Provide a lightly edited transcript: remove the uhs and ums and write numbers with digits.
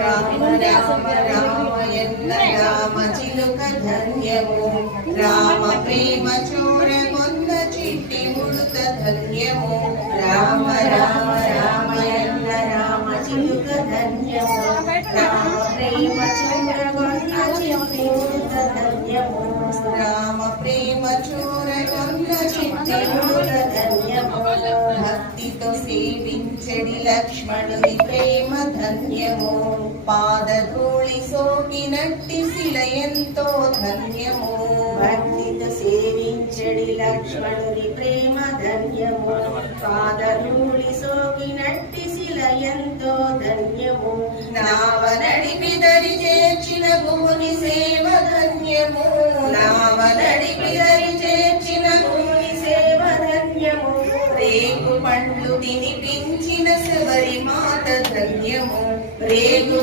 రామ రామ రామయన్న రామ చిలుక ధన్యము రామ ప్రేమ చోర కొన్న చిట్టి ముడుత ధన్యము రామ రామ రామయన్న రామ చిలుక ధన్యము రామ ప్రేమ చోర కొన్న చిట్టి ముడుత ధన్యము రామ ప్రేమ చోర కొన్న చిట్టి ముడుత ధన్యము భక్తితో సేవించడి లక్ష్మణుని ప్రేమ ధన్యము పాదధూళి సోకినట్టి శిల ఎంతో ధన్యము భక్తితో సేవించడి లక్ష్మణుని ప్రేమ ధన్యము పాదధూళి సోకినట్టి శిల ఎంతో ధన్యము నావ నడిపి దరి చేర్చిన భూమి సేవ ధన్యము నావ నడిపి దరి చేర్చిన భూమి సేవ ధన్యము రేగు పండ్లు తినిపించిన శబరి మాత ధన్యము రేగు